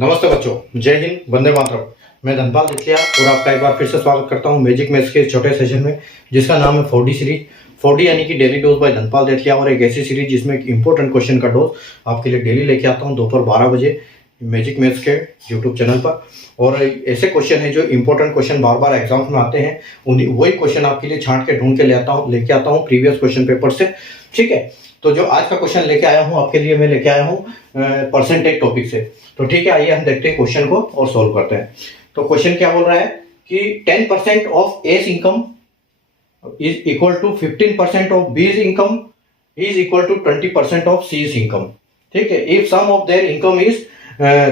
नमस्ते बच्चों, जय हिंद, वंदे मातरम। मैं धनपाल दिखलिया और आपका एक बार फिर से स्वागत करता हूं मैजिक मैथ्स के छोटे सेशन में, जिसका नाम है 4D सीरीज। 4D यानी कि डेली डोज बाय धनपाल दिखलिया, और एक ऐसी सीरीज जिसमें एक इंपॉर्टेंट क्वेश्चन का डोज आपके लिए डेली लेके आता हूं दोपहर 12 बजे मैजिक मैथ्स के यूट्यूब चैनल पर। और ऐसे क्वेश्चन है जो इंपॉर्टेंट क्वेश्चन बार बार एग्जाम्स में आते हैं, उन्हीं वही क्वेश्चन आपके लिए छांट के ढूंढ के लेके आता हूँ प्रीवियस क्वेश्चन पेपर से। ठीक है, तो जो आज का क्वेश्चन लेके आया हूँ आपके लिए, मैं लेके आया हूँ परसेंटेज टॉपिक से। तो ठीक है, आइए हम देखते हैं क्वेश्चन को और सॉल्व करते हैं। तो क्वेश्चन क्या बोल रहा है कि 10% of A's income is equal to 15% of B's income is equal to 20% of c's income. ठीक है, if some of their income is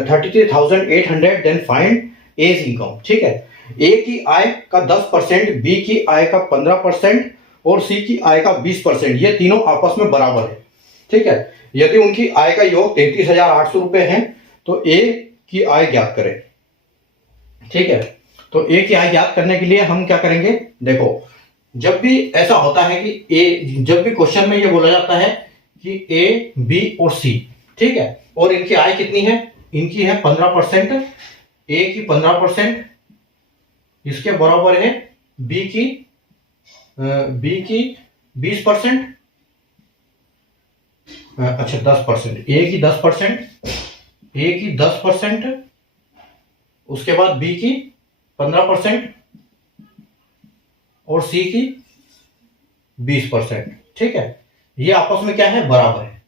33,800 then find a's income. ठीक है, a की आय का 10%, b की आय का 15% और c की आय का 20%, ये तीनों आपस में बराबर है। ठीक है, यदि उनकी आय का योग 33,800 रुपए है तो a की आय ज्ञात करें। ठीक है, तो a की आय ज्ञात करने के लिए हम क्या करेंगे, देखो जब भी ऐसा होता है कि जब भी क्वेश्चन में ये बोला जाता है कि a, b और c, ठीक है, और इनकी आय कितनी है, इनकी है 15%, a की 15%, इसके बराबर है b की 20%, अच्छा 10%, a की 10%, उसके बाद b की 15% और c की 20%। ठीक है, ये आपस में क्या है, बराबर है।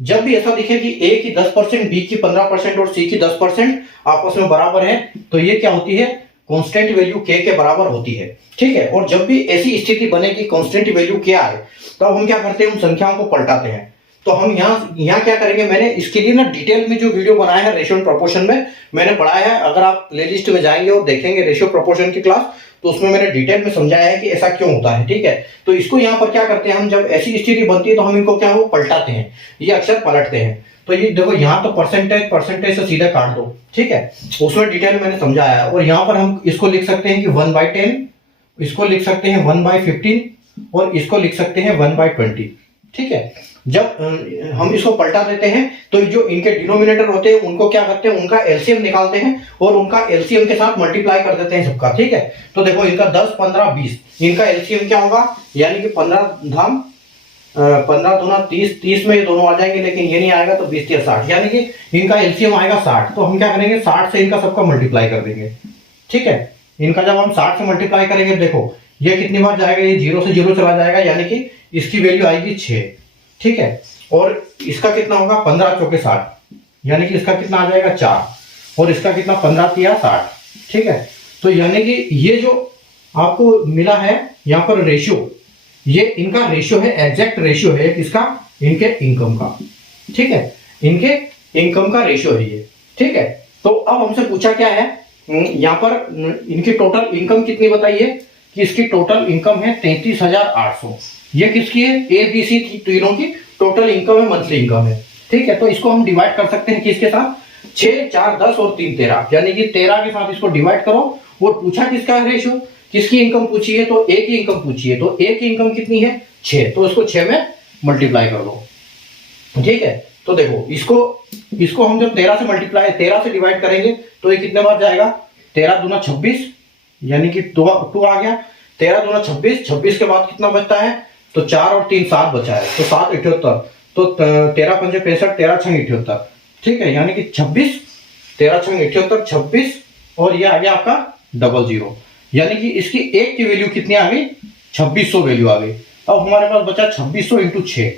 जब भी ऐसा दिखे कि a की 10%, b की 15% और c की 10% आपस में बराबर है, तो ये क्या होती है, कांस्टेंट वैल्यू k के बराबर होती है। ठीक है, और जब भी ऐसी स्थिति बने कि कांस्टेंट वैल्यू k आए, तो अब हम क्या करते हैं, उन संख्याओं को पलटाते हैं। तो हम यहाँ क्या करेंगे, मैंने इसके लिए ना डिटेल में जो वीडियो बनाया है रेशियो एंड प्रोपोर्शन में मैंने पढ़ाया है। अगर आप प्लेलिस्ट में जाएंगे और देखेंगे रेशियो प्रोपोर्शन की क्लास, तो उसमें मैंने डिटेल में समझाया है कि ऐसा क्यों होता है। ठीक है, तो इसको यहाँ पर क्या करते हैं, हम जब ऐसी स्थिति बनती है तो हम इनको क्या हो पलटाते हैं, ये अक्षर पलटते हैं। तो ये देखो, यहाँ तो परसेंटेज से सीधा काट दो। ठीक है, उसमें डिटेल मैंने समझाया है। और यहाँ पर हम इसको लिख सकते हैं कि 1/10, इसको लिख सकते हैं 1/15 और इसको लिख सकते हैं 1/20। ठीक है, जब हम इसको पलटा देते हैं तो जो इनके डिनोमिनेटर होते हैं उनको क्या करते हैं, उनका एलसीएम निकालते हैं और उनका एलसीएम के साथ मल्टीप्लाई कर देते हैं सबका। ठीक है, तो देखो इनका 10, 15, 20, इनका एलसीएम क्या होगा, यानी कि 15 दूना 30, 30 में ये दोनों आ जाएंगे, लेकिन ये नहीं आएगा, तो 20 या 60, यानी कि इनका एलसीएम आएगा 60। तो हम क्या करेंगे, 60 से इनका सबका मल्टीप्लाई कर देंगे। ठीक है, इनका जब हम 60 से मल्टीप्लाई करेंगे, देखो ये कितनी बार जाएगा, ये 0 से 0 चला जाएगा, यानी कि इसकी वैल्यू आएगी 6। ठीक है, और इसका कितना होगा, 15 चौके 60, यानी कि इसका कितना आ जाएगा 4, और इसका कितना 15 तिया 60। ठीक है, तो यानी कि ये जो आपको मिला है यहाँ पर रेशियो, ये इनका रेशियो है, एग्जैक्ट रेशियो है किसका, इनके इनकम का। ठीक है, इनके इनकम का रेशियो है ये। ठीक है, तो अब हमसे पूछा क्या है, यहाँ पर इनकी टोटल इनकम कितनी बताइए, कि इसकी टोटल इनकम है 33,800। ये किसकी है, ए बी सी तीनों की टोटल इनकम है, मंथली इनकम है। ठीक है, तो इसको हम डिवाइड कर सकते हैं किसके साथ, 6, 4, 10 और 3, 13, यानी कि 13 के साथ इसको डिवाइड करो। और पूछा किसका रेशियो, किसकी इनकम पूछी है, तो ए की इनकम पूछी है, तो ए की इनकम कितनी है 6, तो इसको 6 में मल्टीप्लाई कर दो। ठीक है, तो देखो इसको हम जब 13 से डिवाइड करेंगे तो ये कितने बार जाएगा, 13 दूना 26, यानी कि 2 आ गया, 13 दूना 26, 26 के बाद कितना बचता है, तो 4 और 3 7 बचा है, तो 7 78, तो 13 पंजे 65, 13 छंग 78। ठीक है, यानी कि 26, 13 छंग 78, 26, और ये आ गया आपका 00, यानी कि इसकी एक की वैल्यू कितनी आ गई, 2600 वैल्यू आ गई। अब हमारे पास बचा 2600 इंटू 6।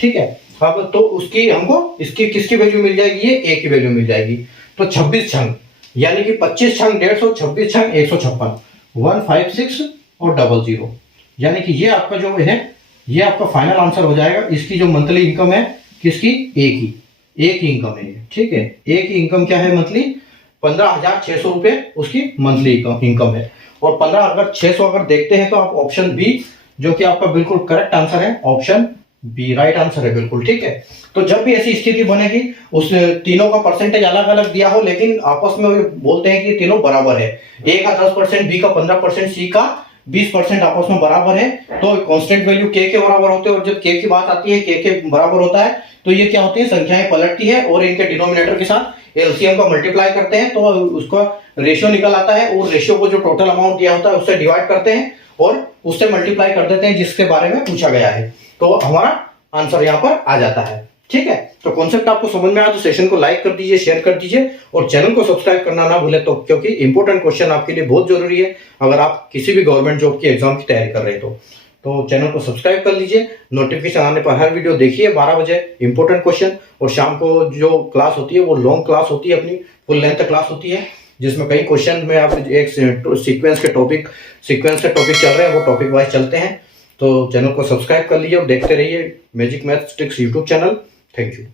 ठीक है, अब तो उसकी हमको इसकी किसकी वैल्यू मिल जाएगी, ये ए की वैल्यू मिल जाएगी। तो 26 छंग, यानी कि 25 छंग 150, 26 छंग 156, 156 और 00, यानी कि ये आपका जो है, ये आपका फाइनल आंसर हो जाएगा। इसकी जो मंथली इनकम है किसकी, ए की इनकम है ये। ठीक है, ए की इनकम क्या है, मंथली 15,600 रुपए उसकी मंथली इनकम है। और 15,600 अगर देखते हैं तो आप ऑप्शन बी, जो कि आपका बिल्कुल करेक्ट आंसर है, ऑप्शन बी राइट आंसर है बिल्कुल। ठीक है, तो जब भी ऐसी स्थिति बनेगी, उस तीनों का परसेंटेज अलग अलग दिया हो, लेकिन आपस में बोलते हैं कि तीनों बराबर है, ए का 10%, बी का 15%, सी का 20% आपस में बराबर है, तो कांस्टेंट वैल्यू के बराबर होते हैं। और जब के की बात आती है, के बराबर होता है, तो ये क्या होती है, संख्याएं पलटती है और इनके डिनोमिनेटर के साथ एलसीएम का मल्टीप्लाई करते हैं तो उसका रेशियो निकल आता है, और रेशियो को जो टोटल अमाउंट दिया होता है उससे डिवाइड करते हैं और उससे मल्टीप्लाई कर देते हैं जिसके बारे में पूछा गया है, तो हमारा आंसर यहाँ पर आ जाता है। ठीक है, तो कॉन्सेप्ट आपको समझ में आया तो सेशन को लाइक कर दीजिए, शेयर कर दीजिए और चैनल को सब्सक्राइब करना ना भूले, तो क्योंकि इंपॉर्टेंट क्वेश्चन आपके लिए बहुत जरूरी है अगर आप किसी भी गवर्नमेंट जॉब की एग्जाम की तैयारी कर रहे हैं तो चैनल को सब्सक्राइब कर लीजिए। नोटिफिकेशन आने पर हर वीडियो देखिए 12 बजे इंपॉर्टेंट क्वेश्चन, और शाम को जो क्लास होती है वो लॉन्ग क्लास होती है, अपनी फुल लेंथ क्लास होती है जिसमें कई क्वेश्चन में आप एक सीक्वेंस के टॉपिक चल रहे हैं, वो टॉपिक वाइज चलते हैं। तो चैनल को सब्सक्राइब कर लीजिए और देखते रहिए magic maths tricks YouTube channel. Thank you.